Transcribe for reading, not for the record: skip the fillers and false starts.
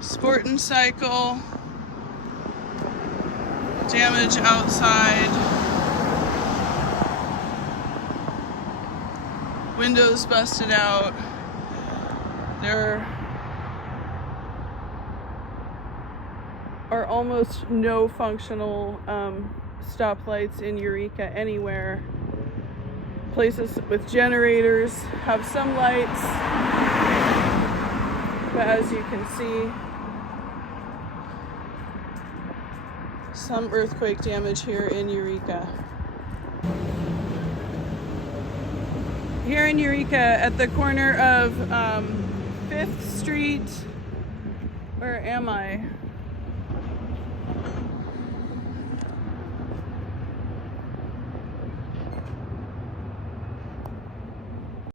Sport and cycle. Damage outside. Windows busted out. There are almost no functional stoplights in Eureka anywhere. Places with generators have some lights, but as you can see, some earthquake damage here in Eureka. Here in Eureka, at the corner of 5th Street, where am I?